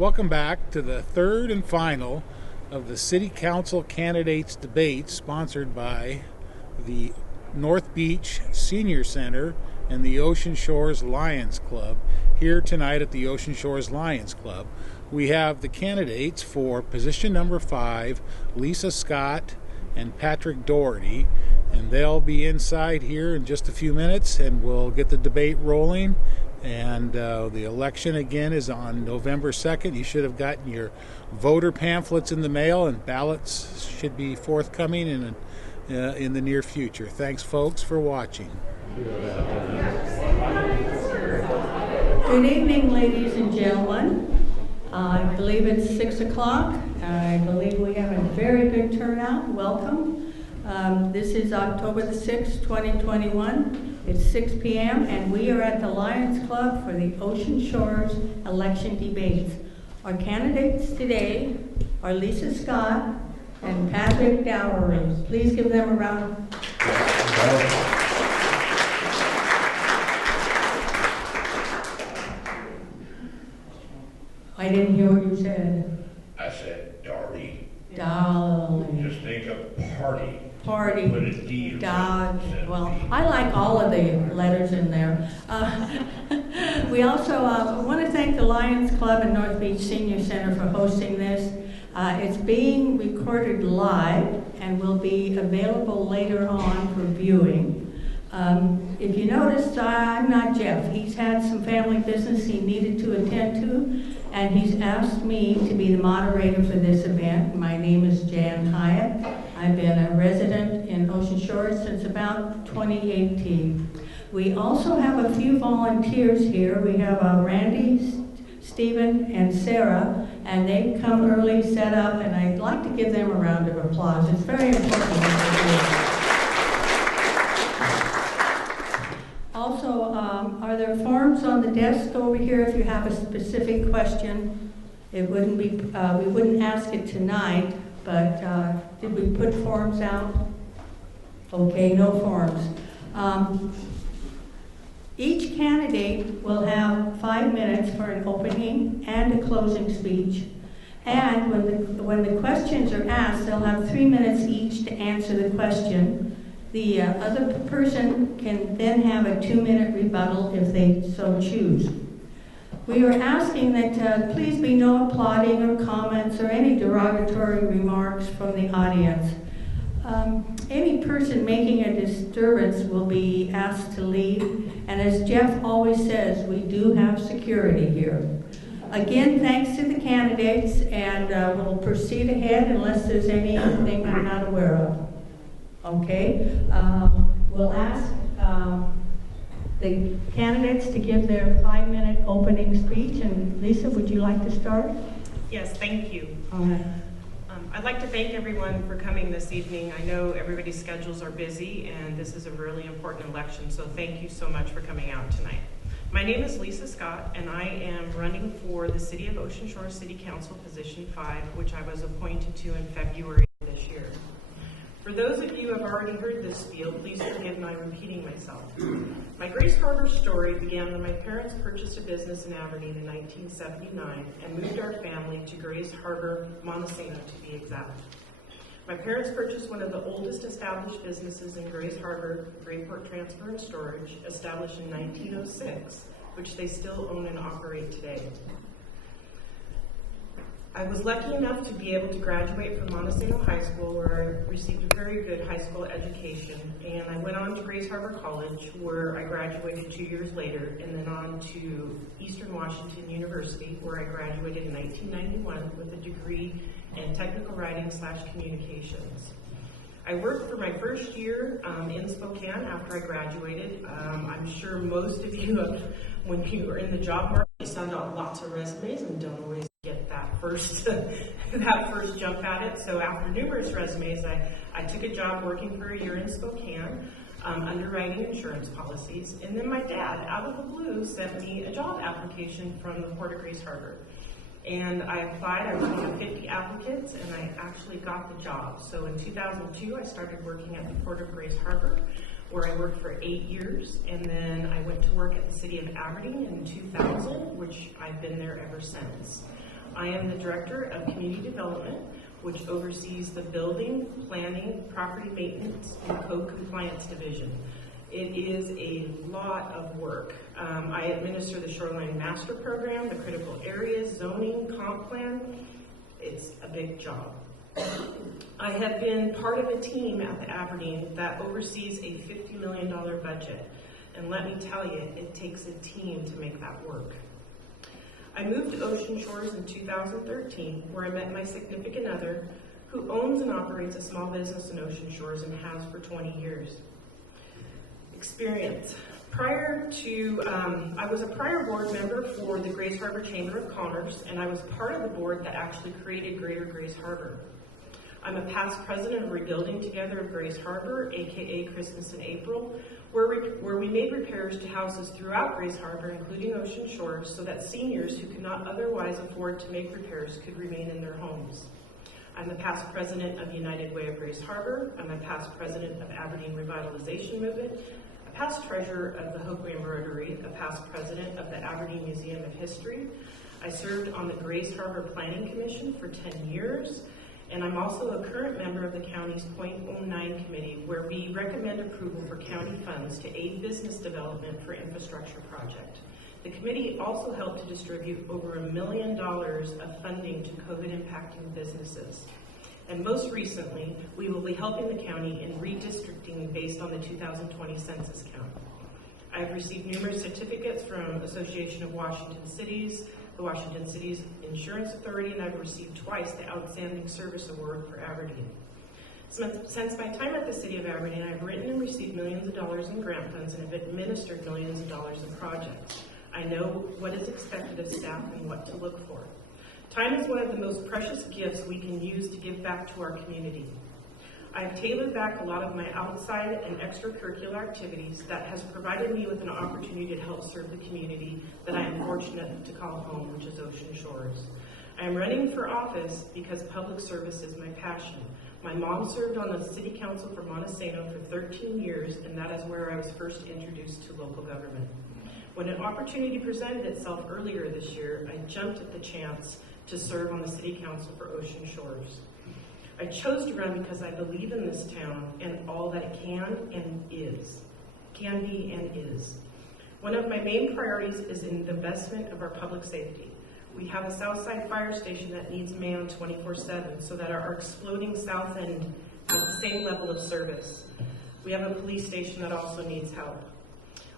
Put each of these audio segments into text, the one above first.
Welcome back to the third and final of the City Council Candidates Debate, sponsored by the North Beach Senior Center and the Ocean Shores Lions Club. Here tonight at the Ocean Shores Lions Club, we have the candidates for position number 5, Lisa Scott and Patrick Doherty, and they'll be inside here in just a few minutes, and we'll get the debate rolling. And the election again is on November 2nd. You should have gotten your voter pamphlets in the mail, and ballots should be forthcoming in the near future. Thanks, folks, for watching. Good evening, ladies and gentlemen. I believe it's 6 o'clock. I believe we have a very good turnout. Welcome. This is October the 6th, 2021. It's 6 p.m. and we are at the Lions Club for the Ocean Shores election debates. Our candidates today are Lisa Scott and Patrick Doherty. Please give them a round. I didn't hear what you said. I said Doherty. Doherty. Just think of party. Party. Put a D. Well, I like all of the letters in there. We also want to thank the Lions Club and North Beach Senior Center for hosting this. It's being recorded live and will be available later on for viewing. If you noticed, I'm not Jeff. He's had some family business he needed to attend to, and he's asked me to be the moderator for this event. My name is Jan Hyatt. I've been a resident in Ocean Shores since about 2018. We also have a few volunteers here. We have Randy, Stephen, and Sarah, and they come early, set up, and I'd like to give them a round of applause. It's very important what they do. Also, are there forms on the desk over here if you have a specific question? It wouldn't be, we wouldn't ask it tonight, but did we put forms out? Okay, no forms. Each candidate will have 5 minutes for an opening and a closing speech. And when the questions are asked, they'll have 3 minutes each to answer the question. The other person can then have a 2-minute rebuttal if they so choose. We are asking that please be no applauding or comments or any derogatory remarks from the audience. Any person making a disturbance will be asked to leave, and as Jeff always says, we do have security here. Again, thanks to the candidates, and we'll proceed ahead unless there's anything I'm not aware of. Okay, we'll ask the candidates to give their 5-minute opening speech, and Lisa, would you like to start? Yes, thank you. All right. I'd like to thank everyone for coming this evening. I know everybody's schedules are busy, and this is a really important election, so thank you so much for coming out tonight. My name is Lisa Scott, and I am running for the City of Ocean Shores City Council Position 5, which I was appointed to in February of this year. For those of you who have already heard this spiel, please forgive my repeating myself. My Grace Harbor story began when my parents purchased a business in Aberdeen in 1979 and moved our family to Grace Harbor, Montesano to be exact. My parents purchased one of the oldest established businesses in Grace Harbor, Grayport Transfer and Storage, established in 1906, which they still own and operate today. I was lucky enough to be able to graduate from Montesano High School, where I received a very good high school education, and I went on to Grace Harbor College, where I graduated 2 years later, and then on to Eastern Washington University, where I graduated in 1991 with a degree in technical writing/communications. I worked for my first year in Spokane after I graduated. I'm sure most of you, when you are in the job market, you send out lots of resumes and don't always get that first jump at it. So after numerous resumes, I took a job working for a year in Spokane, underwriting insurance policies. And then my dad, out of the blue, sent me a job application from the Port of Grace Harbor. And I applied. I was one of 50 applicants, and I actually got the job. So in 2002, I started working at the Port of Grace Harbor, where I worked for 8 years. And then I went to work at the City of Aberdeen in 2000, which I've been there ever since. I am the Director of Community Development, which oversees the Building, Planning, Property Maintenance, and Code Compliance Division. It is a lot of work. I administer the Shoreline Master Program, the critical areas, zoning, comp plan. It's a big job. I have been part of a team at the Aberdeen that oversees a $50 million budget. And let me tell you, it takes a team to make that work. I moved to Ocean Shores in 2013, where I met my significant other, who owns and operates a small business in Ocean Shores and has for 20 years. Experience. I was a prior board member for the Grays Harbor Chamber of Commerce, and I was part of the board that actually created Greater Grays Harbor. I'm a past president of Rebuilding Together of Grays Harbor, aka Christmas in April, where we made repairs to houses throughout Grays Harbor, including Ocean Shores, so that seniors who could not otherwise afford to make repairs could remain in their homes. I'm the past president of United Way of Grays Harbor. I'm a past president of Aberdeen Revitalization Movement, a past treasurer of the Hoquiam Rotary, a past president of the Aberdeen Museum of History. I served on the Grays Harbor Planning Commission for 10 years. And I'm also a current member of the county's .09 committee, where we recommend approval for county funds to aid business development for infrastructure project. The committee also helped to distribute over $1 million of funding to COVID-impacting businesses. And most recently, we will be helping the county in redistricting based on the 2020 census count. I've received numerous certificates from Association of Washington Cities, the Washington Cities Insurance Authority, and I've received twice the Outstanding Service Award for Aberdeen. Since my time at the City of Aberdeen, I've written and received millions of dollars in grant funds and have administered millions of dollars in projects. I know what is expected of staff and what to look for. Time is one of the most precious gifts we can use to give back to our community. I've tailored back a lot of my outside and extracurricular activities that has provided me with an opportunity to help serve the community that I am fortunate to call home, which is Ocean Shores. I am running for office because public service is my passion. My mom served on the City Council for Montesano for 13 years, and that is where I was first introduced to local government. When an opportunity presented itself earlier this year, I jumped at the chance to serve on the City Council for Ocean Shores. I chose to run because I believe in this town and all that it can be and is. One of my main priorities is in the investment of our public safety. We have a Southside fire station that needs manned 24/7 so that our exploding south end has the same level of service. We have a police station that also needs help.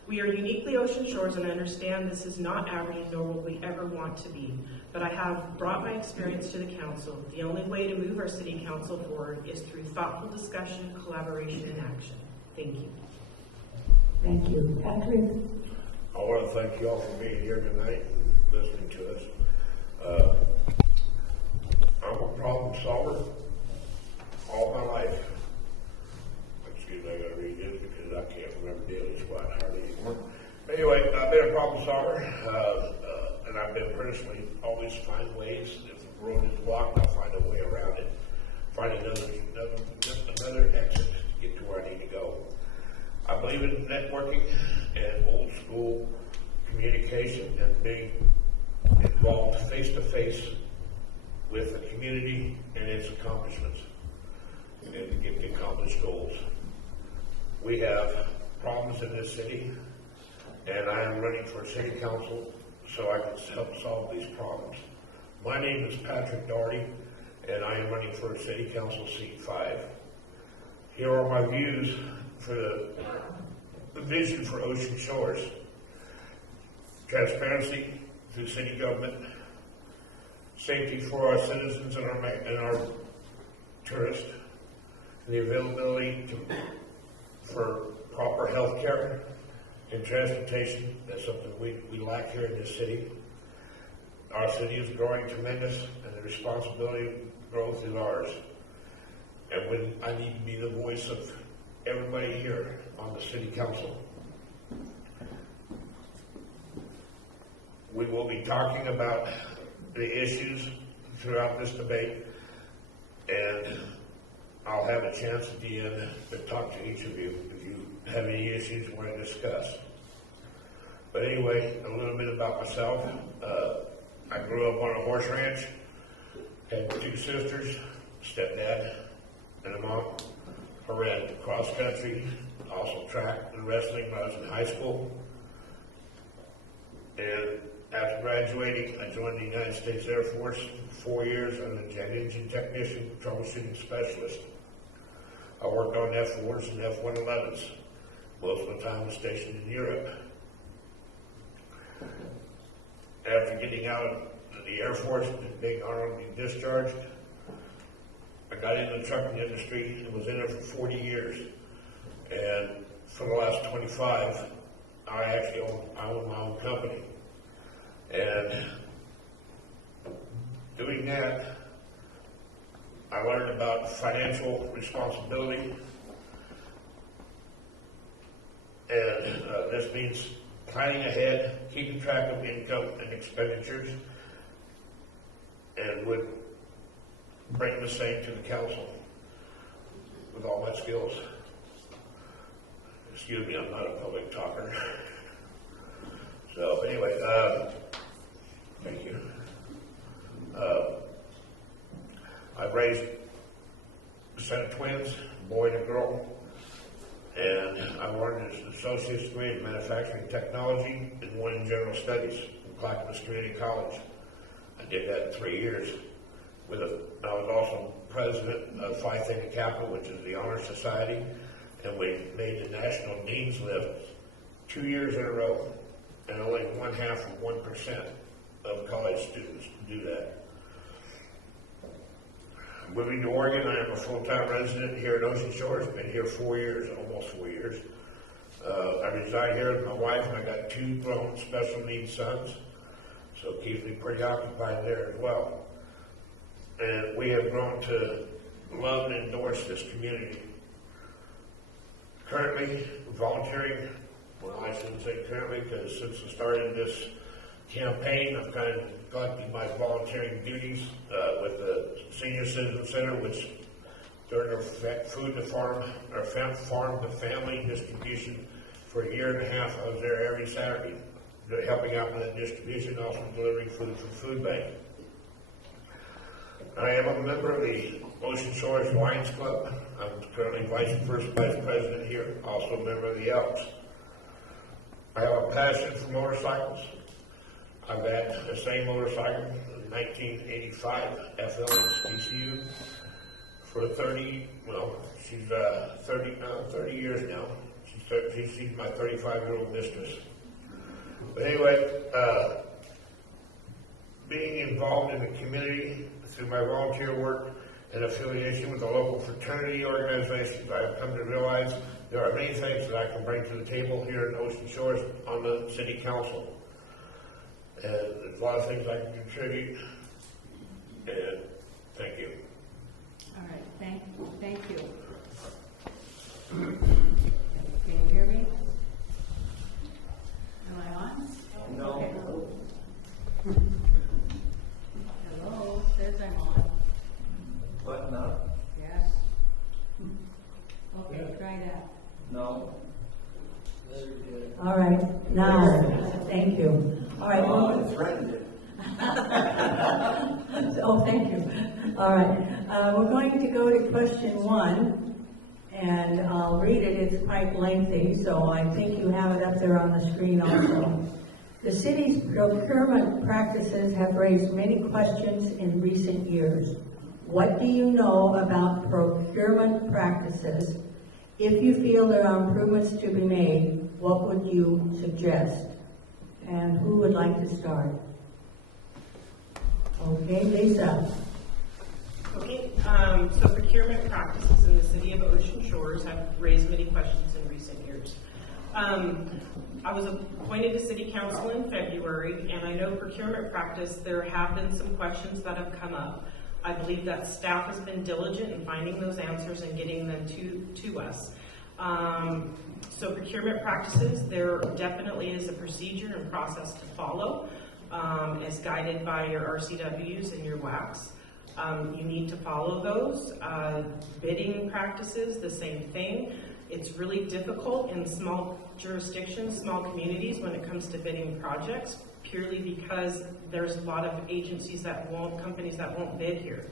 We are uniquely Ocean Shores, and I understand this is not Aberdeen, nor will we ever want to be. But I have brought my experience to the council. The only way to move our city council forward is through thoughtful discussion, collaboration, and action. Thank you. Thank you. Patrick? I want to thank you all for being here tonight, listening to us. I'm a problem solver all my life. Excuse me, I gotta read this because I can't remember daily squat hardly anymore. Anyway, I've been a problem solver, and I've been personally always find ways. If the road is blocked, I'll find a way around it. Find another exit to get to where I need to go. I believe in networking and old school communication and being involved face to face with the community and its accomplishments and to get the accomplished goals. We have problems in this city, and I am running for city council so I can help solve these problems. My name is Patrick Doherty, and I am running for city council seat 5. Here are my views for the vision for Ocean Shores. Transparency through city government, safety for our citizens and our tourists, and the availability for proper health care and transportation. That's something we lack here in this city. Our city is growing tremendous, and the responsibility of growth is ours. And when I need to be the voice of everybody here on the city council, we will be talking about the issues throughout this debate, and I'll have a chance at the end to talk to each of you if you have any issues you want to discuss. But anyway, a little bit about myself. I grew up on a horse ranch, had 2 sisters, stepdad, and a mom. I ran cross country, also track and wrestling when I was in high school. And after graduating, I joined the United States Air Force for 4 years as a jet engine technician, troubleshooting specialist. I worked on F-4s and F-111s. Most of the time I was stationed in Europe. After getting out of the Air Force and being honorably discharged, I got into the trucking industry and was in it for 40 years. And for the last 25, I own my own company. And doing that, I learned about financial responsibility. And this means planning ahead, keeping track of income and expenditures, and would bring the same to the council with all my skills. Excuse me, I'm not a public talker. So anyway, thank you. I've raised a set of twins, a boy and a girl, and I earned an associate's degree in manufacturing technology and 1 in general studies from Clackamas Community College. I did that in 3 years. I was also president of Phi Theta Kappa, which is the honor society, and we made the national dean's list 2 years in a row, and only 0.5% of college students do that. Moving to Oregon, I am a full-time resident here at Ocean Shores. Been here 4 years, almost 4 years. I reside here with my wife, and I got 2 grown special needs sons, so it keeps me pretty occupied there as well. And we have grown to love and endorse this community. Currently, volunteering, well, I shouldn't say currently, because since I started this campaign, I've kind of neglected my volunteering duties with the Senior Citizen Center, which during their food to farm, or farm to family distribution for 1.5 years, I was there every Saturday, helping out with that distribution, also delivering food from food bank. I am a member of the Ocean Shores Lions Club. I'm currently first vice president here, also a member of the Elks. I have a passion for motorcycles. I've had the same motorcycle in 1985 FL TCU for 30 years now. She's my 35-year-old mistress. But anyway, being involved in the community through my volunteer work and affiliation with the local fraternity organizations, I have come to realize there are many things that I can bring to the table here in Ocean Shores on the city council. And there's a lot of things I can contribute. And thank you. All right, thank you. Can you hear me? Am I on? No. Okay. Hello, says I'm on. Button up? Yes. Okay, try that. No. All right, now, thank you. All right. Oh, I threatened it. Oh, thank you. All right, we're going to go to question 1, and I'll read it. It's quite lengthy, so I think you have it up there on the screen also. The city's procurement practices have raised many questions in recent years. What do you know about procurement practices? If you feel there are improvements to be made, what would you suggest? And who would like to start? Okay, Lisa. Okay, so procurement practices in the city of Ocean Shores have raised many questions in recent years. I was appointed to city council in February, and I know procurement practice, there have been some questions that have come up. I believe that staff has been diligent in finding those answers and getting them to us. So procurement practices, there definitely is a procedure and process to follow, as guided by your RCWs and your WACs. You need to follow those. Bidding practices, the same thing. It's really difficult in small jurisdictions, small communities when it comes to bidding projects, purely because there's a lot of agencies companies that won't bid here.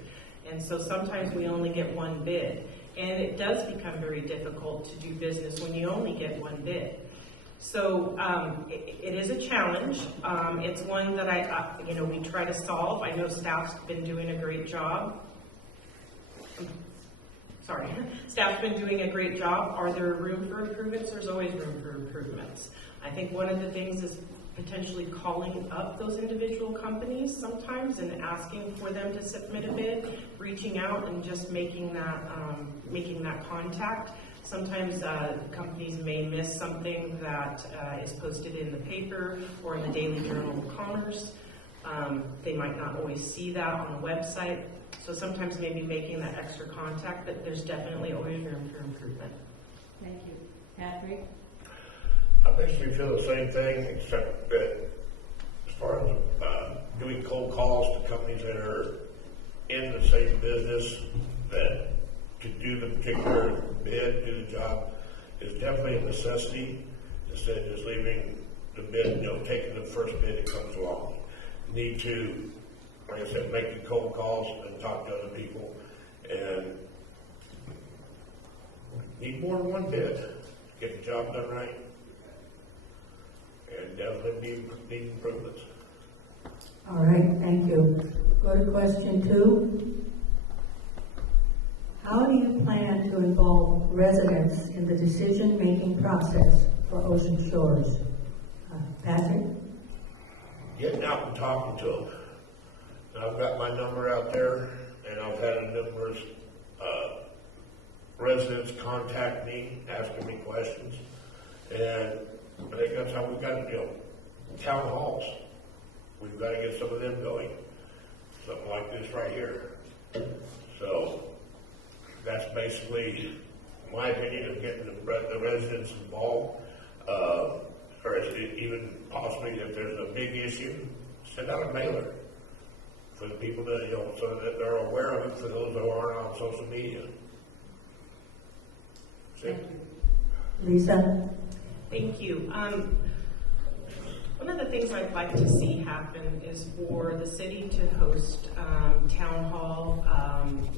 And so sometimes we only get one bid. And it does become very difficult to do business when you only get one bid. So it is a challenge. It's one that we try to solve. I know staff's been doing a great job. Staff's been doing a great job. Are there room for improvements? There's always room for improvements. I think one of the things is potentially calling up those individual companies sometimes and asking for them to submit a bid, reaching out and just making that contact. Sometimes companies may miss something that is posted in the paper or in the Daily Journal of Commerce. They might not always see that on the website. So sometimes maybe making that extra contact, but there's definitely always room for improvement. Thank you. Patrick? I basically feel the same thing, except that as far as doing cold calls to companies that are in the same business, that to do the particular bid, do the job, is definitely a necessity, instead of just leaving the bid, taking the first bid that comes along. Need to, like I said, make the cold calls and talk to other people, and need more than one bid to get the job done right. And definitely need improvements. All right, thank you. Go to question 2. How do you plan to involve residents in the decision-making process for Ocean Shores? Patrick? Getting out and talking to them. And I've got my number out there, and I've had numerous residents contact me, asking me questions, and I think that's how we've got to do town halls. We've got to get some of them going. Something like this right here. So that's basically my opinion of getting the residents involved. Or even possibly if there's a big issue, send out a mailer for the people that, so that they're aware of it, for those who aren't on social media. Thank you. Lisa? Thank you. One of the things I'd like to see happen is for the city to host town hall,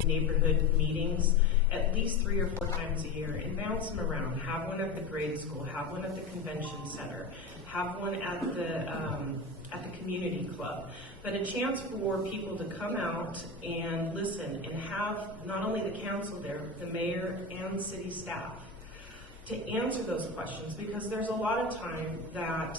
neighborhood meetings at least 3 or 4 times a year and bounce them around. Have one at the grade school, have one at the convention center, have one at the community club. But a chance for people to come out and listen and have not only the council there, the mayor and city staff to answer those questions, because there's a lot of time that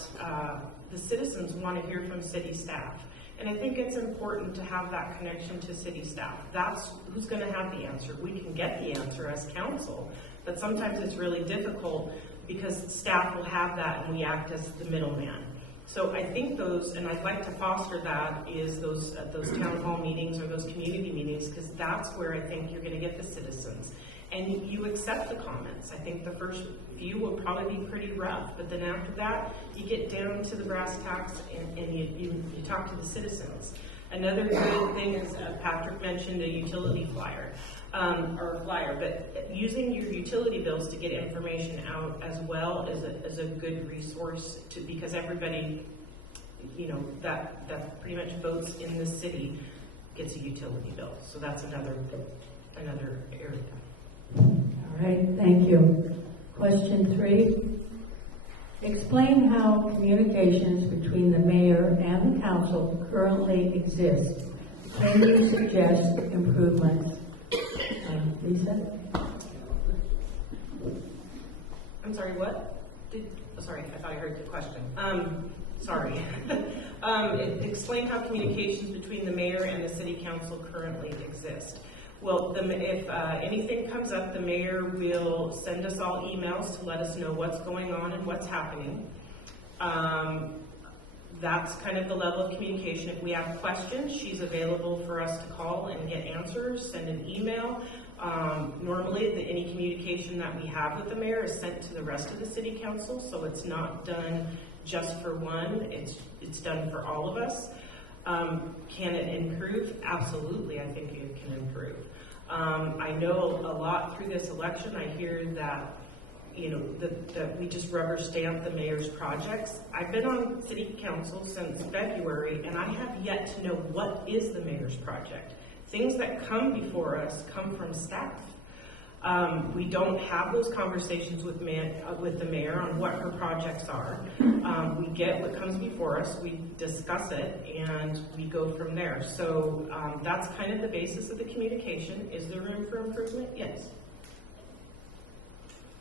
the citizens want to hear from city staff. And I think it's important to have that connection to city staff. That's who's going to have the answer. We can get the answer as council, but sometimes it's really difficult because staff will have that and we act as the middleman. So I think those, and I'd like to foster that, is those town hall meetings or those community meetings, because that's where I think you're going to get the citizens. And you accept the comments. I think the first few will probably be pretty rough, but then after that, you get down to the brass tacks and you talk to the citizens. Another good thing is Patrick mentioned a utility flyer, but using your utility bills to get information out as well is a good resource because everybody, that pretty much votes in the city gets a utility bill. So that's another area. All right, thank you. Question 3. Explain how communications between the mayor and the council currently exist. Can you suggest improvements? Lisa? I'm sorry, what? Sorry, I thought I heard the question. Sorry. Explain how communications between the mayor and the city council currently exist. Well, if anything comes up, the mayor will send us all emails to let us know what's going on and what's happening. That's kind of the level of communication. If we have questions, she's available for us to call and get answers, send an email. Normally, any communication that we have with the mayor is sent to the rest of the city council, so it's not done just for one, it's done for all of us. Can it improve? Absolutely, I think it can improve. I know a lot through this election, I hear that that we just rubber stamp the mayor's projects. I've been on city council since February, and I have yet to know what is the mayor's project. Things that come before us come from staff. We don't have those conversations with the mayor on what her projects are. We get what comes before us, we discuss it, and we go from there. So that's kind of the basis of the communication. Is there room for improvement? Yes.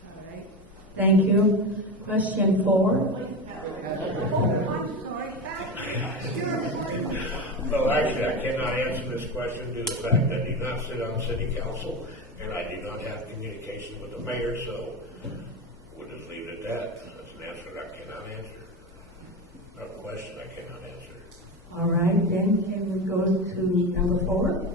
All right. Thank you. Question 4. Well, actually, I cannot answer this question due to the fact that I do not sit on city council, and I do not have communication with the mayor, so we'll just leave it at that. That's an answer that I cannot answer. A question I cannot answer. All right, then can we go to number 4?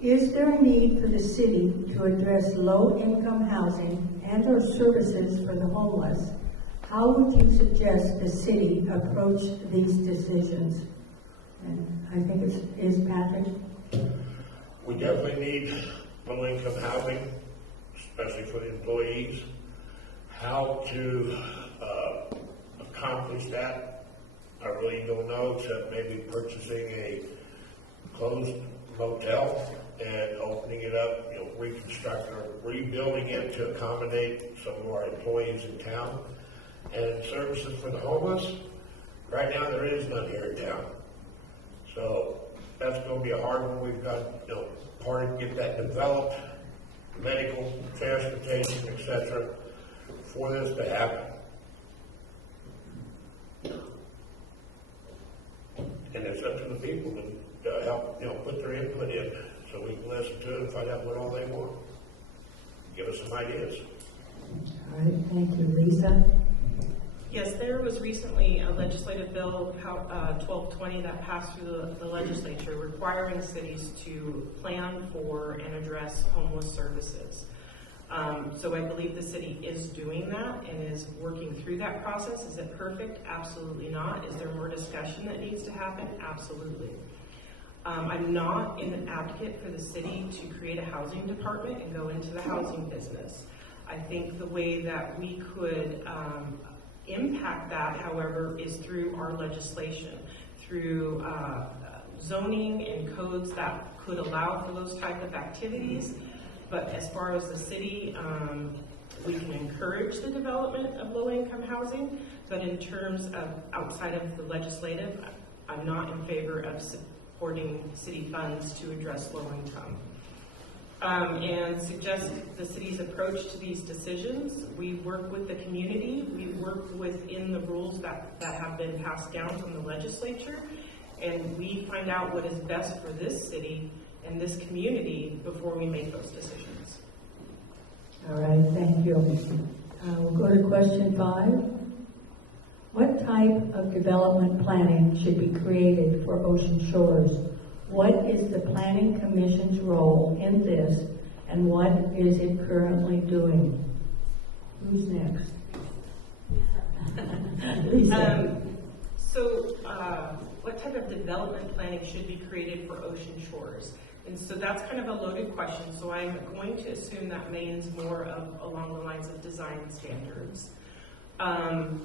Is there a need for the city to address low-income housing and or services for the homeless? How would you suggest the city approach these decisions? And I think is Patrick. We definitely need low-income housing, especially for the employees. How to accomplish that, I really don't know, except maybe purchasing a closed motel and opening it up, reconstructing or rebuilding it to accommodate some of our employees in town. And services for the homeless, right now there is none here in town. So that's going to be a hard one. We've got, part to get that developed, medical, transportation, etc., for this to happen. And it's up to the people to help, put their input in, so we can listen to it and find out what all they want. Give us some ideas. All right, thank you, Lisa. Yes, there was recently a legislative bill, 1220, that passed through the legislature requiring cities to plan for and address homeless services. So I believe the city is doing that and is working through that process. Is it perfect? Absolutely not. Is there more discussion that needs to happen? Absolutely. I'm not an advocate for the city to create a housing department and go into the housing business. I think the way that we could impact that, however, is through our legislation, through zoning and codes that could allow for those type of activities. But as far as the city, we can encourage the development of low-income housing, but in terms of outside of the legislative, I'm not in favor of supporting city funds to address low income. And suggest the city's approach to these decisions. We work with the community, we work within the rules that have been passed down from the legislature, and we find out what is best for this city and this community before we make those decisions. All right, thank you. We'll go to question 5. What type of development planning should be created for Ocean Shores? What is the Planning Commission's role in this, and what is it currently doing? Who's next? Lisa. What type of development planning should be created for Ocean Shores? And so that's kind of a loaded question, so I'm going to assume that means more along the lines of design standards. And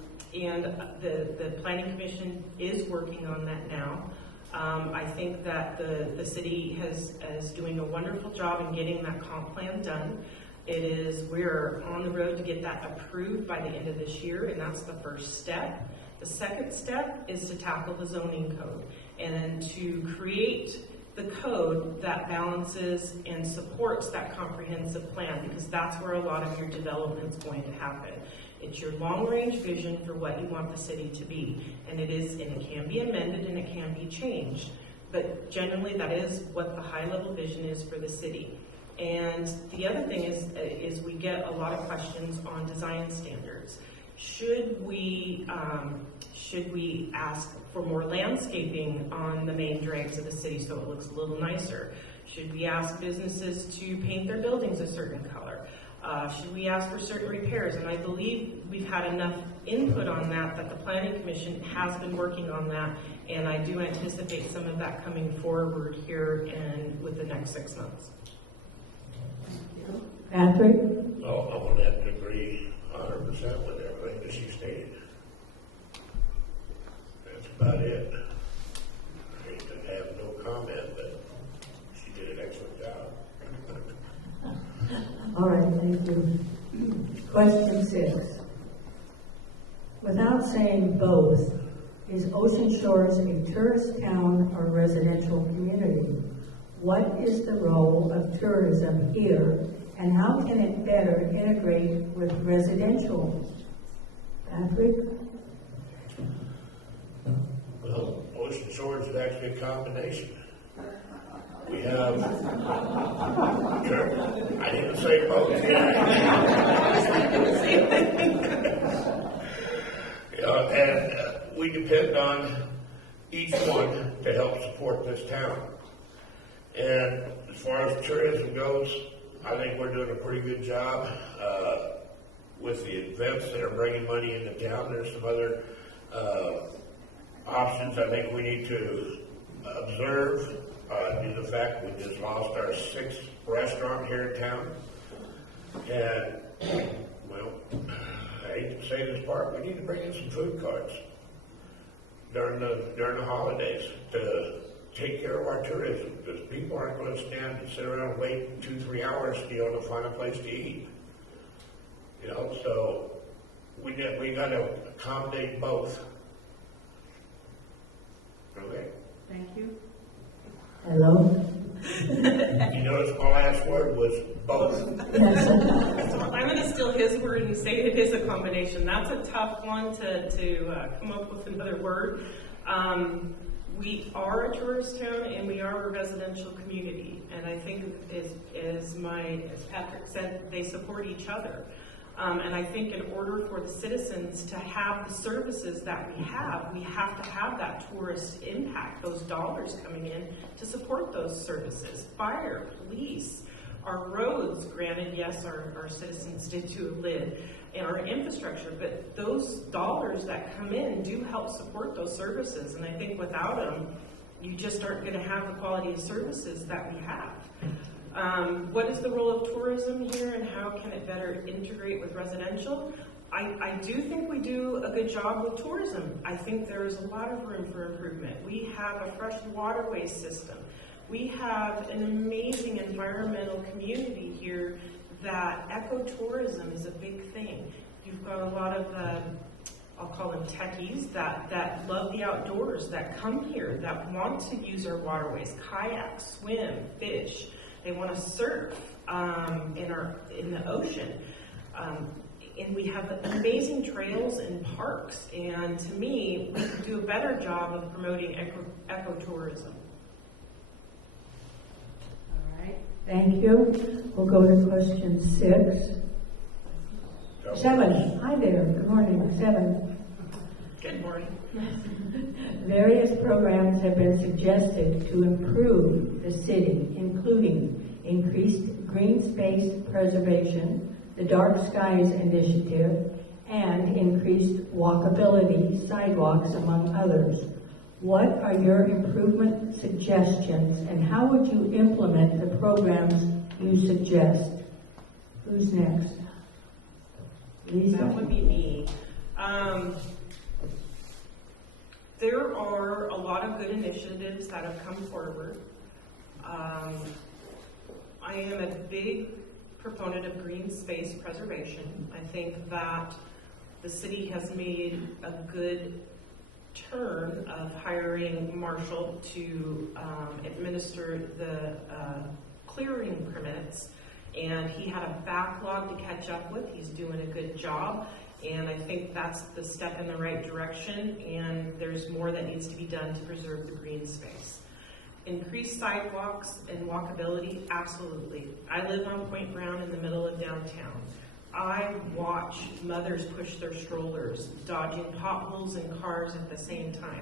the Planning Commission is working on that now. I think that the city is doing a wonderful job in getting that comp plan done. We're on the road to get that approved by the end of this year, and that's the first step. The second step is to tackle the zoning code and to create the code that balances and supports that comprehensive plan, because that's where a lot of your development is going to happen. It's your long-range vision for what you want the city to be, and it can be amended and it can be changed, but generally that is what the high-level vision is for the city. And the other thing is we get a lot of questions on design standards. Should we ask for more landscaping on the main drags of the city so it looks a little nicer? Should we ask businesses to paint their buildings a certain color? Should we ask for certain repairs? And I believe we've had enough input on that the Planning Commission has been working on that, and I do anticipate some of that coming forward here and with the next 6 months. Patrick? Oh, I want to have to agree 100%. 100% with everything that she stated. That's about it. I hate to have no comment, but she did an excellent job. All right, thank you. Question 6. Without saying both, is Ocean Shores a tourist town or residential community? What is the role of tourism here, and how can it better integrate with residential? Patrick? Well, Ocean Shores is actually a combination. We have, I didn't say both. And we depend on each one to help support this town. And as far as tourism goes, I think we're doing a pretty good job with the events that are bringing money into town. There's some other options I think we need to observe due to the fact we just lost our 6th restaurant here in town. And, well, I hate to say this part, we need to bring in some food carts during the holidays to take care of our tourism, because people aren't going to stand and sit around and wait 2-3 hours to find a place to eat. So we got to accommodate both. Okay. Thank you. Hello? You notice my last word was both. So I'm going to steal his word and say it is a combination. That's a tough one to come up with another word. We are a tourist town and we are a residential community. And I think as Patrick said, they support each other. And I think in order for the citizens to have the services that we have to have that tourist impact, those dollars coming in to support those services. Fire, police, our roads, granted, yes, our citizens did do a lid, and our infrastructure, but those dollars that come in do help support those services. And I think without them, you just aren't going to have the quality of services that we have. What is the role of tourism here and how can it better integrate with residential? I do think we do a good job with tourism. I think there's a lot of room for improvement. We have a fresh waterway system. We have an amazing environmental community here that ecotourism is a big thing. You've got a lot of I'll call them techies that love the outdoors, that come here, that want to use our waterways, kayak, swim, fish. They want to surf in the ocean. And we have amazing trails and parks. And to me, we could do a better job of promoting ecotourism. All right, thank you. We'll go to question 6. 7. Hi there. Good morning. 7. Good morning. Various programs have been suggested to improve the city, including increased green space preservation, the Dark Skies Initiative, and increased walkability, sidewalks, among others. What are your improvement suggestions, and how would you implement the programs you suggest? Who's next? Lisa? That would be me. There are a lot of good initiatives that have come forward. I am a big proponent of green space preservation. I think that the city has made a good turn of hiring Marshall to administer the clearing permits, and he had a backlog to catch up with. He's doing a good job. And I think that's the step in the right direction, and there's more that needs to be done to preserve the green space. Increase sidewalks and walkability, absolutely. I live on Point Brown in the middle of downtown. I watch mothers push their strollers, dodging potholes and cars at the same time.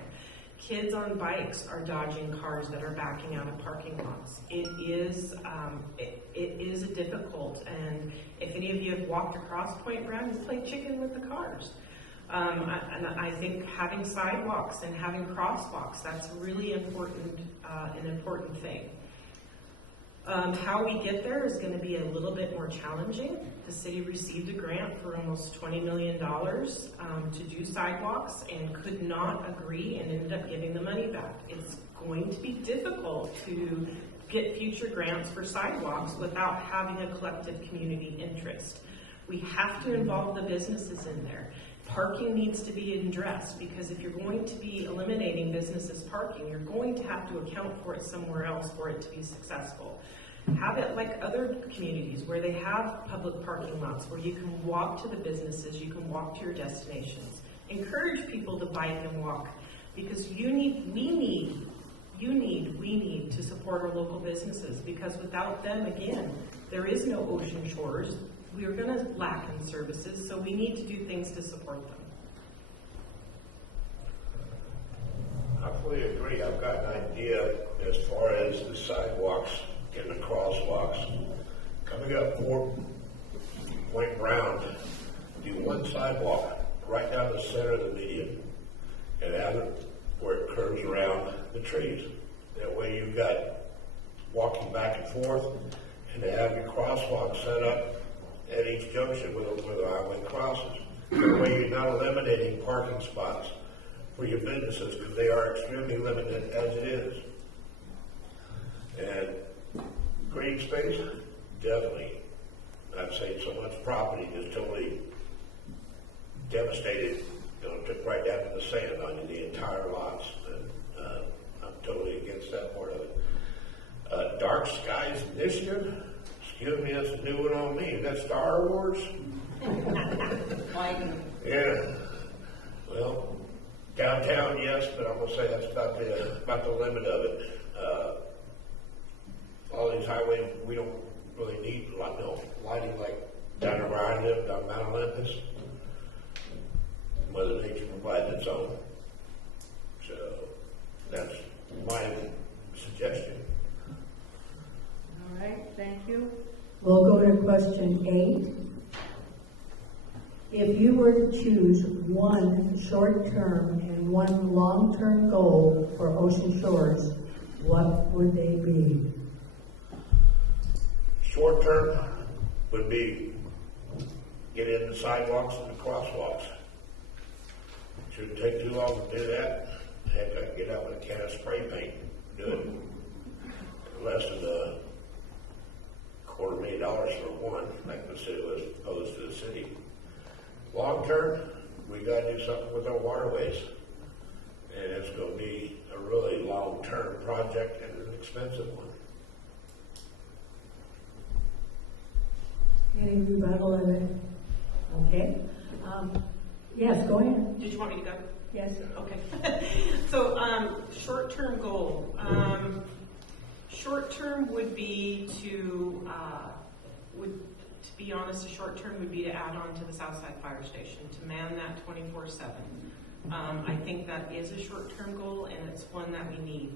Kids on bikes are dodging cars that are backing out of parking lots. It is difficult, and if any of you have walked across Point Brown, you play chicken with the cars. And I think having sidewalks and having crosswalks, that's really important, an important thing. How we get there is going to be a little bit more challenging. The city received a grant for almost $20 million to do sidewalks and could not agree and ended up giving the money back. It's going to be difficult to get future grants for sidewalks without having a collective community interest. We have to involve the businesses in there. Parking needs to be addressed, because if you're going to be eliminating businesses parking, you're going to have to account for it somewhere else for it to be successful. Have it like other communities where they have public parking lots where you can walk to the businesses, you can walk to your destinations. Encourage people to bike and walk, because we need to support our local businesses, because without them, again, there is no ocean shores. We are going to lack in services, so we need to do things to support them. I fully agree. I've got an idea as far as the sidewalks and the crosswalks. Coming up Point Brown, do one sidewalk right down the center of the median and have it where it curves around the trees. That way you've got walking back and forth, and to have your crosswalk set up at each junction where the highway crosses. That way you're not eliminating parking spots for your businesses, because they are extremely limited as it is. And green space, definitely. I've seen so much property just totally devastated, took right down to the sand on the entire lots. And I'm totally against that part of it. Dark skies initiative, excuse me, that's a new one on me. Is that Star Wars? Yeah. Well, downtown, yes, but I'm gonna say that's about the limit of it. All these highways, we don't really need lighting like down where I live, down Mount Olympus. Mother Nature provides its own. So that's my suggestion. All right, thank you. We'll go to question 8. If you were to choose one short-term and one long-term goal for Ocean Shores, what would they be? Short term would be get in the sidewalks and the crosswalks. Shouldn't take too long to do that. Heck, I could get out with a can of spray paint and do it. Less than $250,000 for one, like the city was opposed to the city. Long term, we got to do something with our waterways. And it's going to be a really long-term project and an expensive one. Any rebuttal of it? Okay. Yes, go ahead. Did you want me to go? Yes. Okay. So, short-term goal. Short-term would be to be honest, a short-term would be to add on to the Southside Fire Station, to man that 24/7. I think that is a short-term goal, and it's one that we need.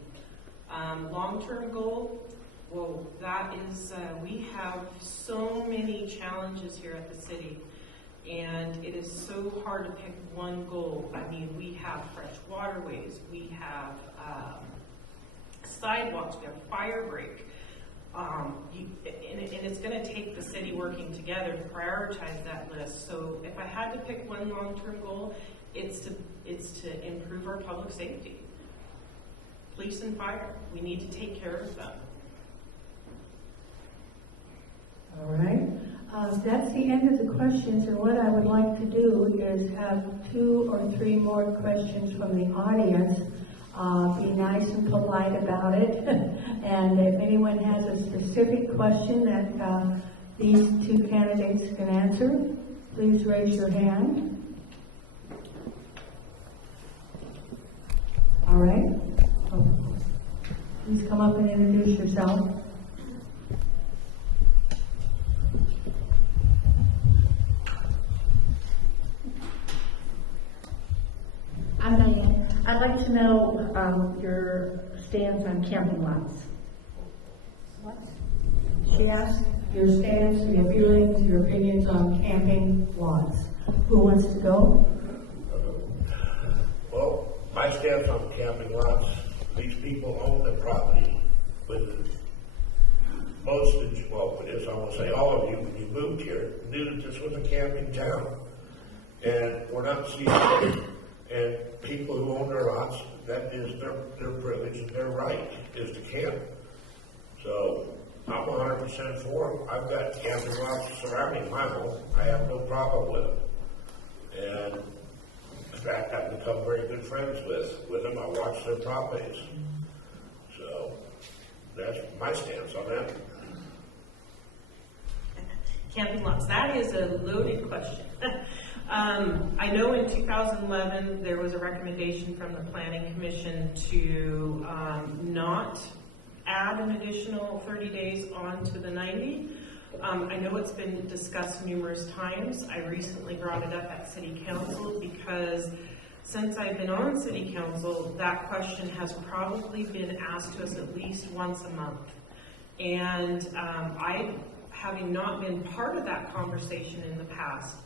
Long-term goal, well, that is, we have so many challenges here at the city, and it is so hard to pick one goal. I mean, we have fresh waterways, we have sidewalks, we have fire break. And it's going to take the city working together to prioritize that list. So if I had to pick one long-term goal, it's to improve our public safety. Police and fire, we need to take care of them. All right. That's the end of the questions, and what I would like to do is have 2 or 3 more questions from the audience. Be nice and polite about it. And if anyone has a specific question that these 2 candidates can answer, please raise your hand. All right. Please come up and introduce yourself. I'm Diane. I'd like to know your stance on camping lots. What? She asked your stance, your feelings, your opinions on camping lots. Who wants to go? Well, my stance on camping lots, these people own the property with most of you, well, it is, I want to say all of you, when you moved here, knew that this was a camping town. And we're not seeing it. And people who own their lots, that is their privilege and their right is to camp. So I'm 100% for it. I've got camping lots surrounding my home. I have no problem with it. And in fact, I've become very good friends with them. I watch their properties. So that's my stance on that. Camping lots, that is a loaded question. I know in 2011 there was a recommendation from the Planning Commission to not add an additional 30 days onto the 90. I know it's been discussed numerous times. I recently brought it up at City Council because since I've been on City Council, that question has probably been asked to us at least once a month. And I, having not been part of that conversation in the past,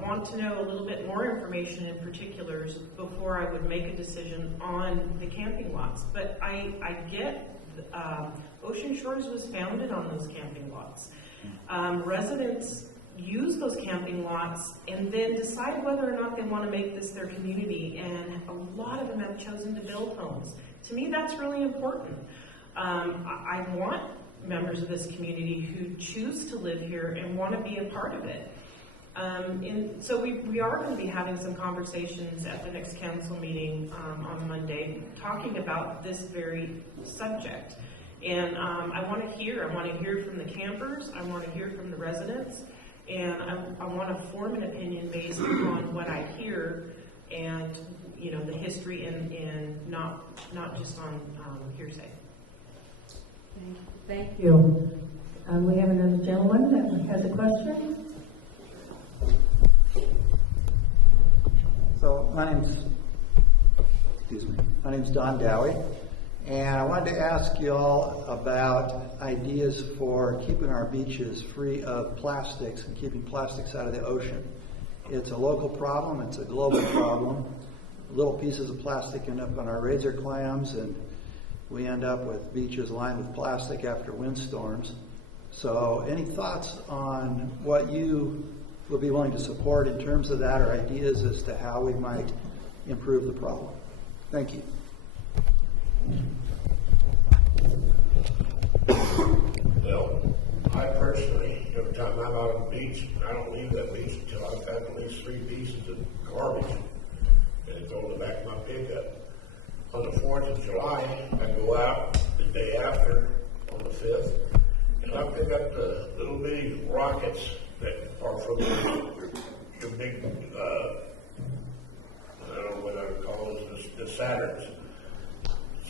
want to know a little bit more information in particulars before I would make a decision on the camping lots. But I get Ocean Shores was founded on those camping lots. Residents use those camping lots and then decide whether or not they want to make this their community, and a lot of them have chosen to build homes. To me, that's really important. I want members of this community who choose to live here and want to be a part of it. And so we are going to be having some conversations at the next council meeting on Monday, talking about this very subject. And I want to hear from the campers, I want to hear from the residents, and I want to form an opinion based on what I hear and, you know, the history and not just on hearsay. Thank you. We have another gentleman that has a question. So my name's Don Dowie, and I wanted to ask you all about ideas for keeping our beaches free of plastics and keeping plastics out of the ocean. It's a local problem, it's a global problem. Little pieces of plastic end up on our razor clams, and we end up with beaches lined with plastic after windstorms. So any thoughts on what you would be willing to support in terms of that, or ideas as to how we might improve the problem? Thank you. Well, I personally, every time I'm out on the beach, I don't leave that beach until I've got at least 3 pieces of garbage and throw in the back of my pickup. On the 4th of July, I go out the day after, on the 5th, and I pick up the little bitty rockets that are from your big, I don't know what I would call those, the Saturns.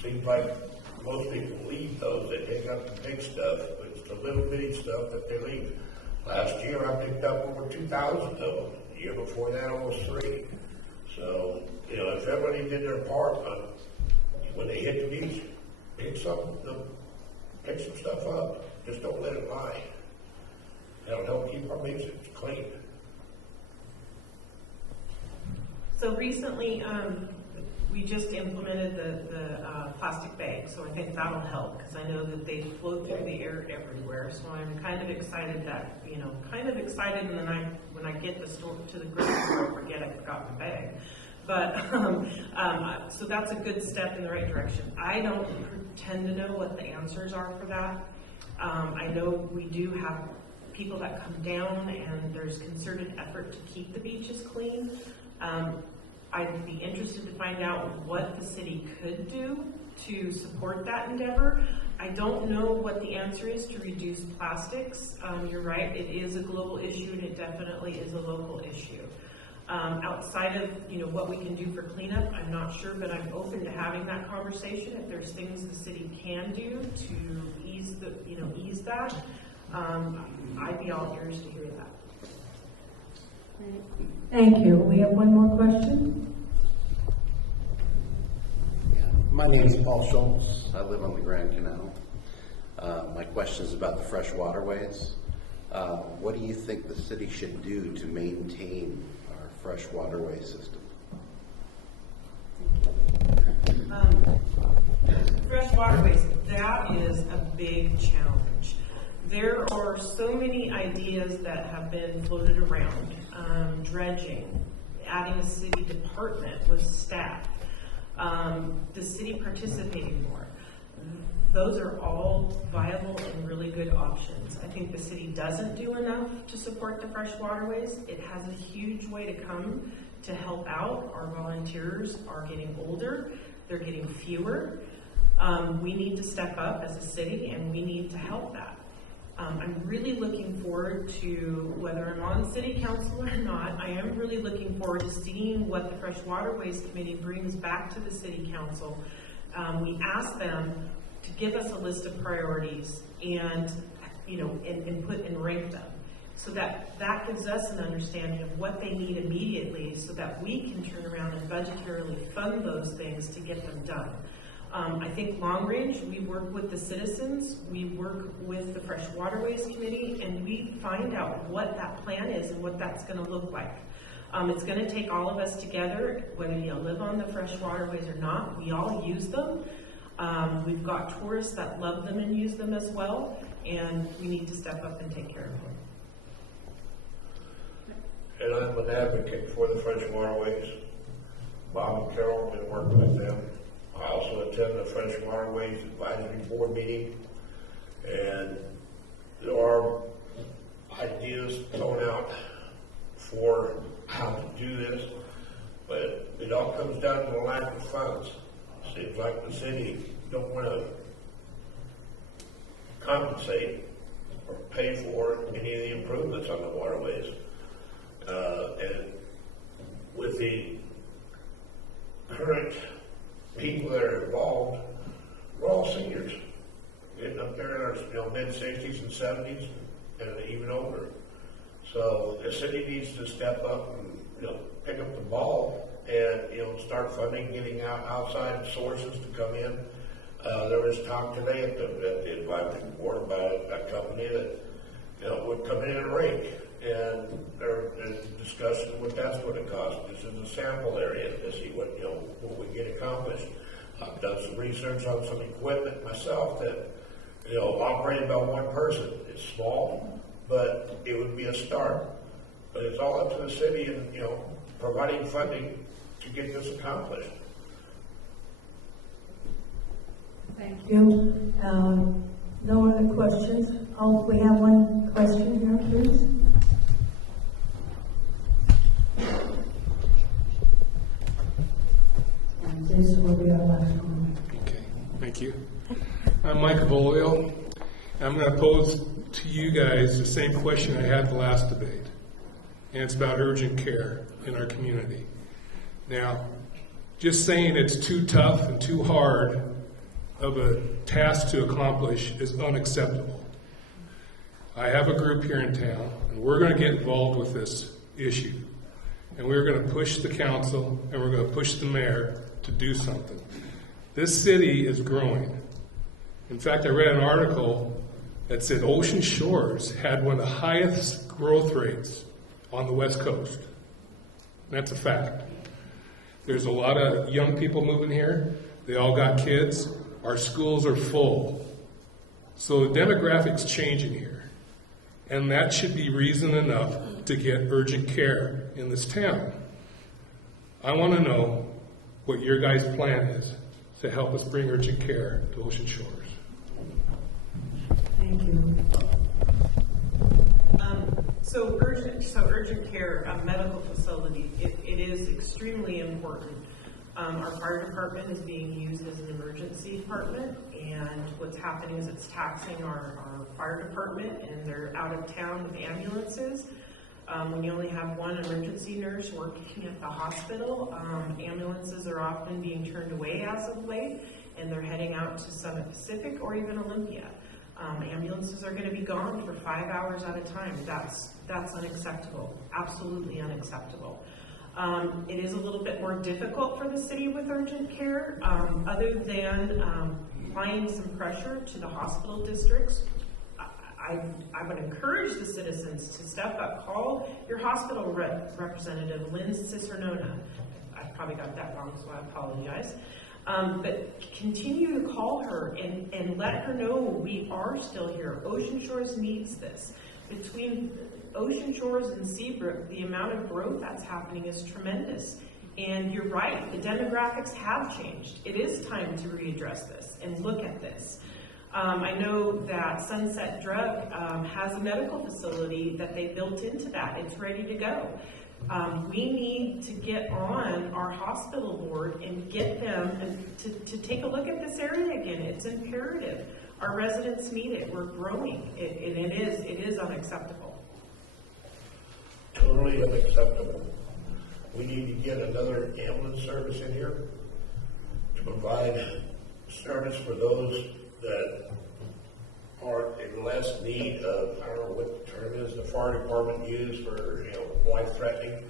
Seems like most people leave those. They take up the big stuff, but it's the little bitty stuff that they leave. Last year I picked up over 2,000 of them. The year before that, almost 3. So, you know, if everybody did their part on when they hit the beach, pick some stuff up. Just don't let it lie. That'll help keep our beaches clean. So recently, we just implemented the plastic bag, so I think that'll help, because I know that they float through the air everywhere. So I'm kind of excited that, you know, and then when I get to the grocery store, I forget I forgot my bag. But so that's a good step in the right direction. I don't pretend to know what the answers are for that. I know we do have people that come down, and there's concerted effort to keep the beaches clean. I'd be interested to find out what the city could do to support that endeavor. I don't know what the answer is to reduce plastics. You're right, it is a global issue, and it definitely is a local issue. Outside of, you know, what we can do for cleanup, I'm not sure, but I'm open to having that conversation. If there's things the city can do to ease that, I'd be all ears to hear that. Thank you. We have one more question. Yeah. My name is Paul Schultz. I live on the Grand Canal. My question is about the fresh waterways. What do you think the city should do to maintain our fresh waterway system? Fresh waterways, that is a big challenge. are so many ideas that have been floated around. Dredging, adding a city department with staff, the city participating more. Those are all viable and really good options. I think the city doesn't do enough to support the fresh waterways. It has a huge way to come to help out. Our volunteers are getting older. They're getting fewer. We need to step up as a city, and we need to help that. I'm really looking forward to, whether I'm on city council or not, I am really looking forward to seeing what the Fresh Waterways Committee brings back to the city council. We asked them to give us a list of priorities and, and put and rank them, so that gives us an understanding of what they need immediately, so that we can turn around and budgetarily fund those things to get them done. I think long range, we work with the citizens, we work with the Fresh Waterways Committee, and we find out what that plan is and what that's going to look like. It's going to take all of us together, whether you live on the fresh waterways or not. We all use them. We've got tourists that love them and use them as well, and we need to step up and take care of them. And I'm an advocate for the fresh waterways. Bob and Carol have been working with them. I also attend the Fresh Waterways Advisory Board meeting, and there are ideas thrown out for how to do this, but it all comes down to the lack of funds. Seems like the city don't want to compensate or pay for any of the improvements on the waterways. And with the current people that are involved, we're all seniors, getting up there in our mid-60s and 70s and even older. So the city needs to step up and pick up the ball and start funding, getting outside sources to come in. There was talk today at the advisory board about a company that would come in and rake, and there's discussion what that's going to cost. This is a sample area to see what we get accomplished. I've done some research on some equipment myself that operated by one person. It's small, but it would be a start. But it's all up to the city and providing funding to get this accomplished. Thank you. No other questions? Oh, we have one question here, please. And this will be our last one. Okay, thank you. I'm Mike Volio. I'm going to pose to you guys the same question I had the last debate, and it's about urgent care in our community. Now, just saying it's too tough and too hard of a task to accomplish is unacceptable. I have a group here in town, and we're going to get involved with this issue. And we're going to push the council, and we're going to push the mayor to do something. This city is growing. In fact, I read an article that said Ocean Shores had one of the highest growth rates on the West Coast. That's a fact. There's a lot of young people moving here. They all got kids. Our schools are full. So the demographics changing here. And that should be reason enough to get urgent care in this town. I want to know what your guys' plan is to help us bring urgent care to Ocean Shores. Thank you. So urgent care, medical facility, it is extremely important. Our fire department is being used as an emergency department, and what's happening is it's taxing our fire department, and they're out of town with ambulances. When you only have one emergency nurse working at the hospital, ambulances are often being turned away as of late, and they're heading out to Summit Pacific or even Olympia. Ambulances are going to be gone for 5 hours at a time. That's unacceptable, absolutely unacceptable. It is a little bit more difficult for the city with urgent care, other than applying some pressure to the hospital districts. I would encourage the citizens to step up. Call your hospital representative, Lynn Cicernona. I probably got that wrong, so I apologize. But continue to call her and let her know we are still here. Ocean Shores needs this. Between Ocean Shores and Seabrook, the amount of growth that's happening is tremendous. And you're right, the demographics have changed. It is time to readdress this and look at this. I know that Sunset Drug has a medical facility that they built into that. It's ready to go. We need to get on our hospital board and get them to take a look at this area again. It's imperative. Our residents need it. We're growing. It is unacceptable. Totally unacceptable. We need to get another ambulance service in here to provide service for those that are in less need of, I don't know what the term is, the fire department used for, life-threatening.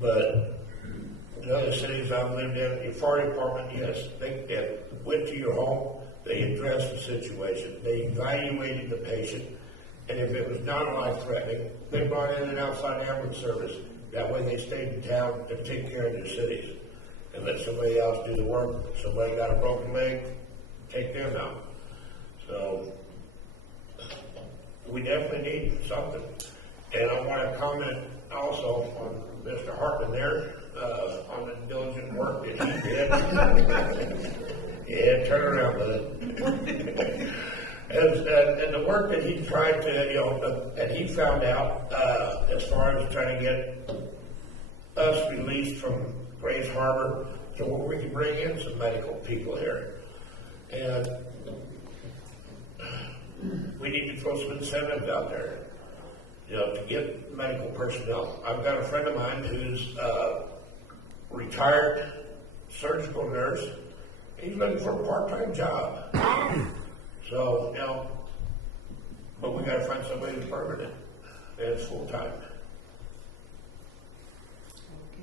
But the other cities I've lived in, your fire department, yes, they went to your home, they addressed the situation, they evaluated the patient, and if it was not life-threatening, they brought in an outside ambulance service. That way they stayed in town to take care of their cities and let somebody else do the work. If somebody got a broken leg, take them out. So we definitely need something. And I want to comment also on Mr. Hartman there, on the diligent work that he did. Yeah, turn around with it. And the work that he tried to, that he found out, as far as trying to get us released from Grace Harbor to where we can bring in some medical people here. And we need to throw some incentives out there, to get medical personnel. I've got a friend of mine who's a retired surgical nurse. He's looking for a part-time job. So, but we got to find somebody who's permanent and full-time.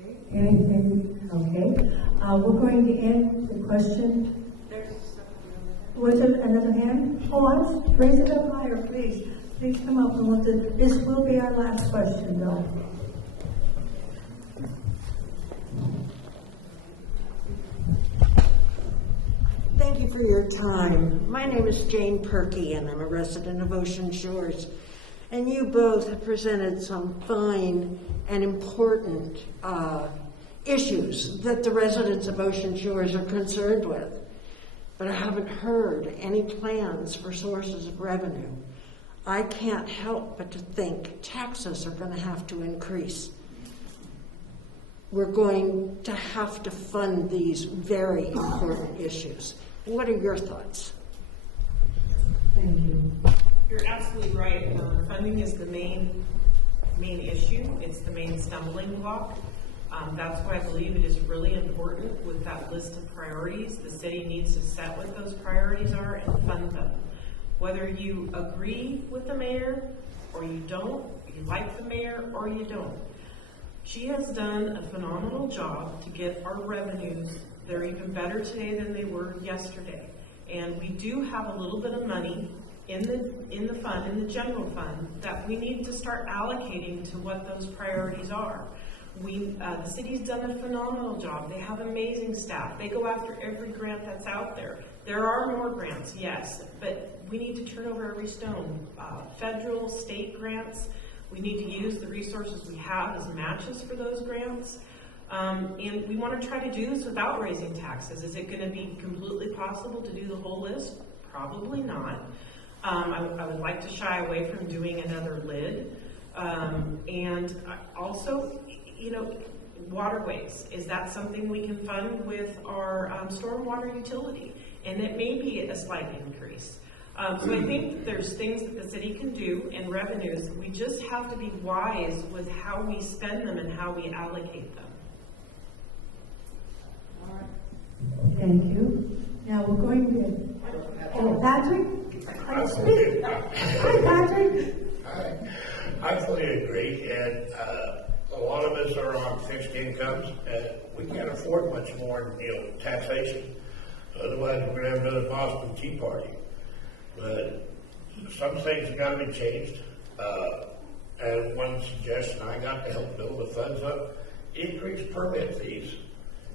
Okay. We're going to end the question. Was there another hand? Oh, raise it up higher, please. Please come up and this will be our last question, though. Thank you for your time. My name is Jane Perky, and I'm a resident of Ocean Shores. And you both have presented some fine and important issues that the residents of Ocean Shores are concerned with. But I haven't heard any plans for sources of revenue. I can't help but to think taxes are going to have to increase. We're going to have to fund these very important issues. What are your thoughts? Thank you. You're absolutely right. Funding is the main issue. It's the main stumbling block. That's why I believe it is really important with that list of priorities. The city needs to set what those priorities are and fund them. Whether you agree with the mayor or you don't, you like the mayor or you don't. She has done a phenomenal job to get our revenues. They're even better today than they were yesterday. And we do have a little bit of money in the fund, in the general fund, that we need to start allocating to what those priorities are. The city's done a phenomenal job. They have amazing staff. They go after every grant that's out there. There are more grants, yes, but we need to turn over every stone. Federal, state grants, we need to use the resources we have as matches for those grants. And we want to try to do this without raising taxes. Is it going to be completely possible to do the whole list? Probably not. I would like to shy away from doing another lid. And also, waterways. Is that something we can fund with our stormwater utility? And it may be a slight increase. So I think there's things that the city can do in revenues. We just have to be wise with how we spend them and how we allocate them. All right. Thank you. Now we're going to... Oh, Patrick? Hi, Patrick. Hi. I fully agree, and a lot of us are on fixed incomes, and we can't afford much more, taxation. Otherwise, we're going to have another Boston Tea Party. But some things have got to be changed. And one suggestion I got to help build the funds up: increase permit fees.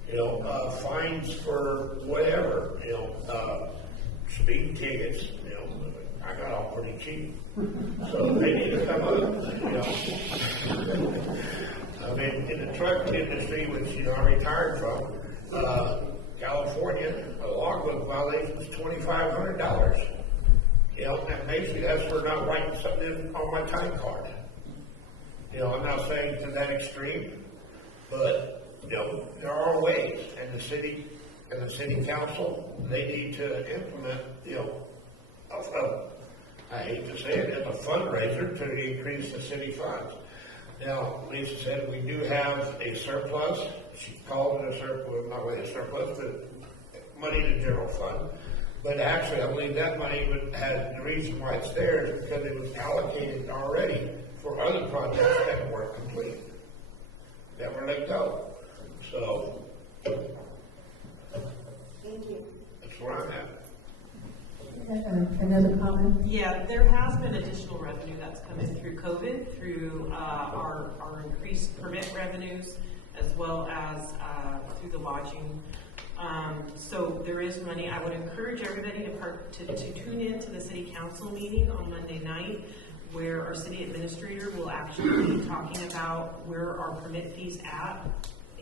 Fines for whatever, speeding tickets, I got off pretty cheap. So they need to come up, I mean, in the truck industry, which, I retired from, California, a logbook violation is $2,500. And basically that's for not writing something in on my time card. I'm not saying to that extreme, but there are ways, and the city council, they need to implement, I hate to say it, as a fundraiser to increase the city funds. Now, Lisa said we do have a surplus. She called it a surplus, not really a surplus, but money in the general fund. But actually, I believe that money the reason why it's there is because it was allocated already for other projects that weren't complete, that were let go. So, Thank you. that's where I'm at. Another comment? Yeah, there has been additional revenue that's come in through COVID, through our increased permit revenues, as well as through the lodging. So there is money. I would encourage everybody to tune in to the city council meeting on Monday night, where our city administrator will actually be talking about where our permit fees at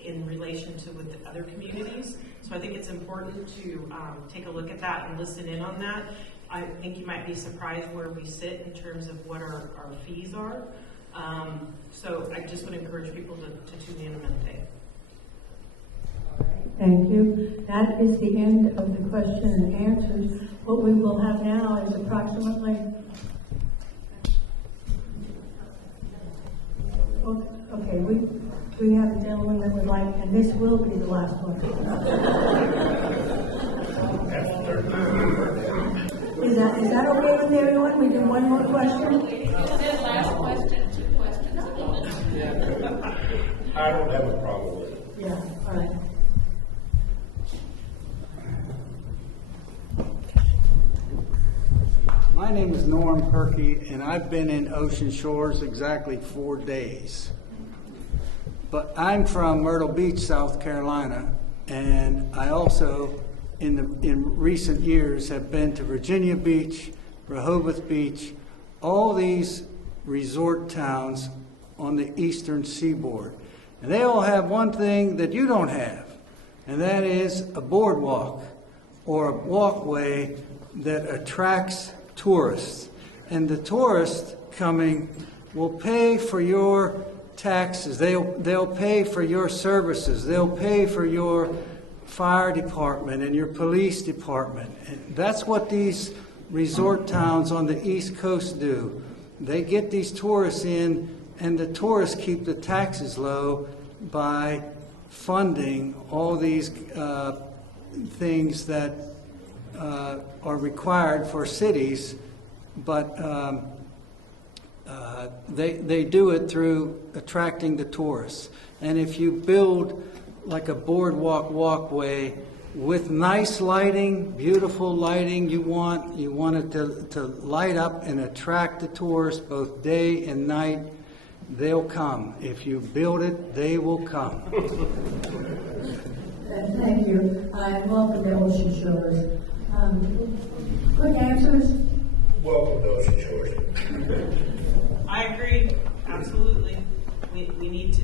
in relation to with the other communities. So I think it's important to take a look at that and listen in on that. I think you might be surprised where we sit in terms of what our fees are. So I just would encourage people to tune in on Monday. Thank you. That is the end of the question and answers. What we will have now is approximately... Okay, we have a gentleman that would like, and this will be the last one. Is that okay with everyone? We do one more question? Last question, 2 questions. I don't have a problem with it. Yeah, all right. My name is Norm Perky, and I've been in Ocean Shores exactly 4 days. But I'm from Myrtle Beach, South Carolina, and I also, in recent years, have been to Virginia Beach, Rehoboth Beach, all these resort towns on the eastern seaboard. And they all have one thing that you don't have, and that is a boardwalk or a walkway that attracts tourists. And the tourists coming will pay for your taxes. They'll pay for your services. They'll pay for your fire department and your police department. And that's what these resort towns on the East Coast do. They get these tourists in, and the tourists keep the taxes low by funding all these things that are required for cities, but they do it through attracting the tourists. And if you build like a boardwalk walkway with nice lighting, beautiful lighting, you want it to light up and attract the tourists both day and night, they'll come. If you build it, they will come. Thank you. And welcome to Ocean Shores. Quick answers? Welcome to Ocean Shores. I agree, absolutely. We need to,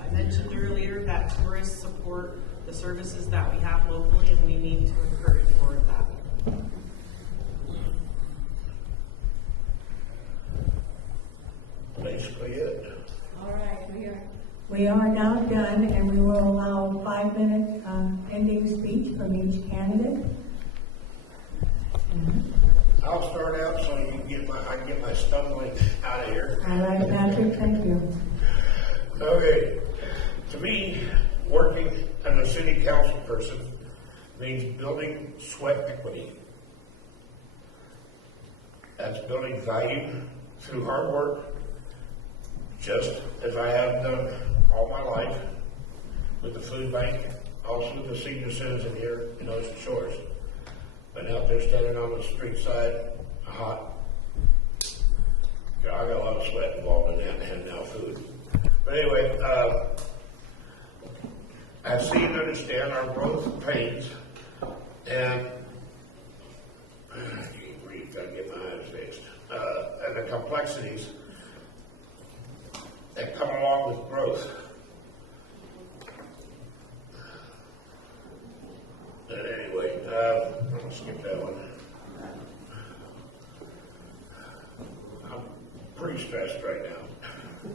I mentioned earlier that tourists support the services that we have locally, and we need to encourage more of that. Basically it. All right, we are now done, and we will allow a 5-minute ending speech from each candidate. I'll start out so you can I can get my stumbling out of here. All right, Patrick, thank you. Okay. To me, working as a city council person means building sweat equity. That's building value through hard work, just as I have done all my life with the food bank, also with the senior citizen here in Ocean Shores. Been out there standing on the street side, hot. I got a lot of sweat involved in that and handing out food. But anyway, I see and understand our growth pains and I can't breathe, gotta get my eyes fixed. And the complexities that come along with growth. But anyway, I'm gonna skip that one. I'm pretty stressed right now.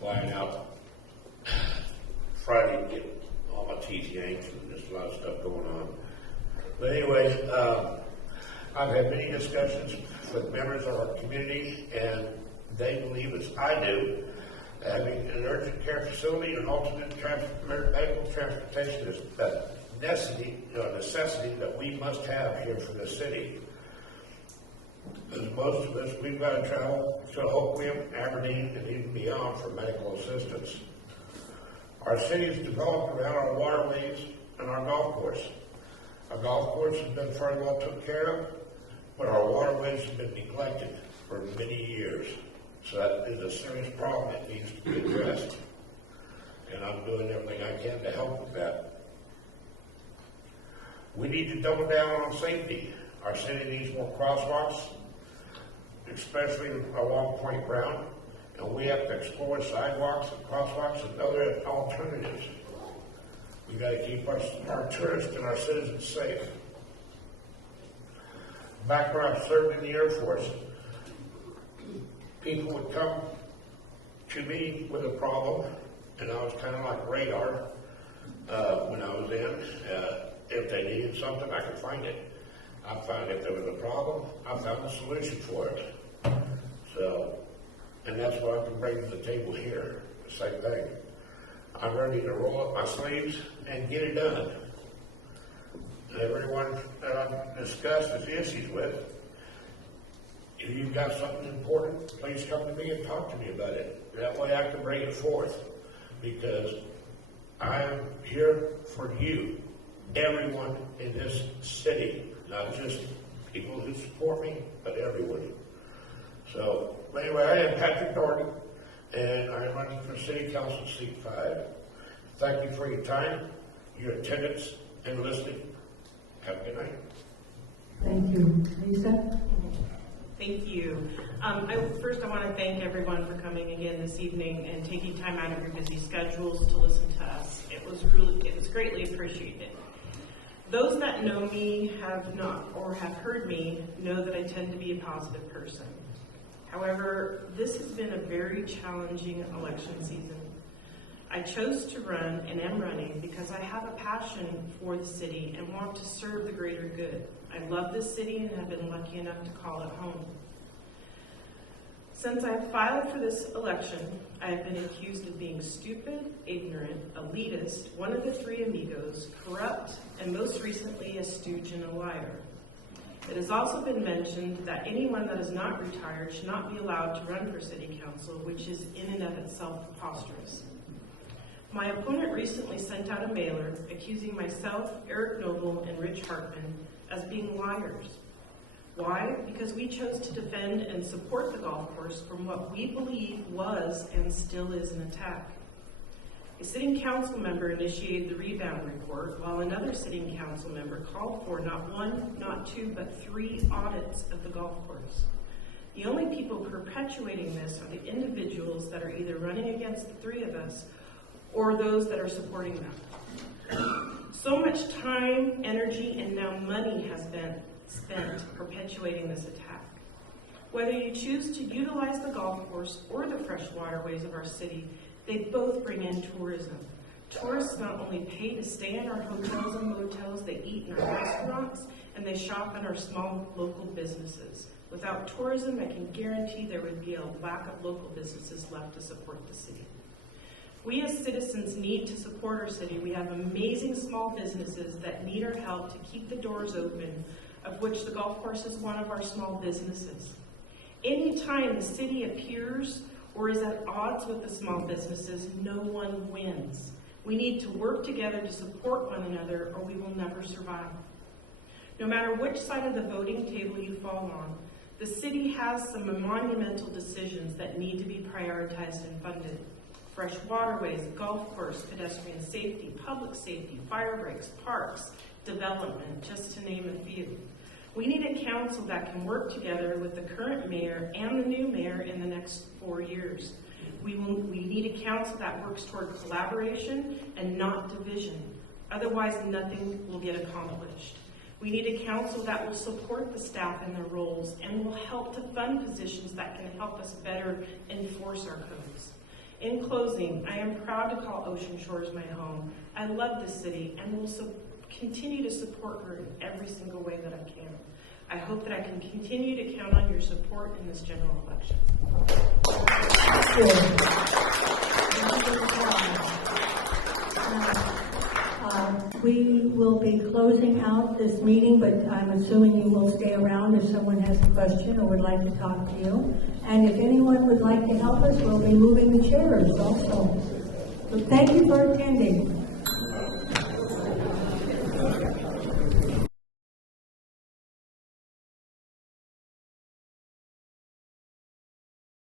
Flying out Friday to get all my teeth yanked and just a lot of stuff going on. But anyway, I've had many discussions with members of our community, and they believe, as I do, having an urgent care facility and alternate medical transportation is a necessity that we must have here for the city. As most of us, we've got to travel to Hoquiam, Aberdeen, and even beyond for medical assistance. Our city is developed around our waterways and our golf course. Our golf course has been fairly well taken care of, but our waterways have been neglected for many years. So that is a serious problem that needs to be addressed. And I'm doing everything I can to help with that. We need to double down on safety. Our city needs more crosswalks, especially along Point Brown, and we have to explore sidewalks and crosswalks and other alternatives. We got to keep our tourists and our citizens safe. Back when I served in the Air Force, people would come to me with a problem, and I was kind of like radar when I was in. If they needed something, I could find it. I found if there was a problem, I found the solution for it. So, and that's what I can bring to the table here, the same thing. I'm ready to roll up my sleeves and get it done. Everyone that I've discussed these issues with, if you've got something important, please come to me and talk to me about it. That way I can bring it forth, because I am here for you, everyone in this city, not just people who support me, but everyone. So, anyway, I am Patrick Doherty, and I am running for City Council Seat 5. Thank you for your time, your attendance, and listening. Have a good night. Thank you. Lisa? Thank you. First, I want to thank everyone for coming again this evening and taking time out of your busy schedules to listen to us. It was greatly appreciated. Those that know me have not or have heard me know that I tend to be a positive person. However, this has been a very challenging election season. I chose to run and am running because I have a passion for the city and want to serve the greater good. I love this city and have been lucky enough to call it home. Since I have filed for this election, I have been accused of being stupid, ignorant, elitist, one of the three amigos, corrupt, and most recently a stooge and a liar. It has also been mentioned that anyone that is not retired should not be allowed to run for city council, which is in and of itself preposterous. My opponent recently sent out a mailer accusing myself, Eric Noble, and Rich Hartman as being liars. Why? Because we chose to defend and support the golf course from what we believe was and still is an attack. A sitting council member initiated the rebound report, while another sitting council member called for not one, not two, but 3 audits of the golf course. The only people perpetuating this are the individuals that are either running against the 3 of us or those that are supporting them. So much time, energy, and now money has been spent perpetuating this attack. Whether you choose to utilize the golf course or the fresh waterways of our city, they both bring in tourism. Tourists not only pay to stay in our hotels and motels, they eat in our restaurants, and they shop in our small local businesses. Without tourism, I can guarantee there would be a lack of local businesses left to support the city. We as citizens need to support our city. We have amazing small businesses that need our help to keep the doors open, of which the golf course is one of our small businesses. Anytime the city appears or is at odds with the small businesses, no one wins. We need to work together to support one another, or we will never survive. No matter which side of the voting table you fall on, the city has some monumental decisions that need to be prioritized and funded. fresh waterways, golf course, pedestrian safety, public safety, fire breaks, parks, development, just to name a few. We need a council that can work together with the current mayor and the new mayor in the next 4 years. We need a council that works toward collaboration and not division. Otherwise, nothing will get accomplished. We need a council that will support the staff in their roles and will help to fund positions that can help us better enforce our codes. In closing, I am proud to call Ocean Shores my home. I love this city and will continue to support her in every single way that I can. I hope that I can continue to count on your support in this general election. We will be closing out this meeting, but I'm assuming you will stay around if someone has a question or would like to talk to you. And if anyone would like to help us, we'll be moving the chairs also. So thank you for attending.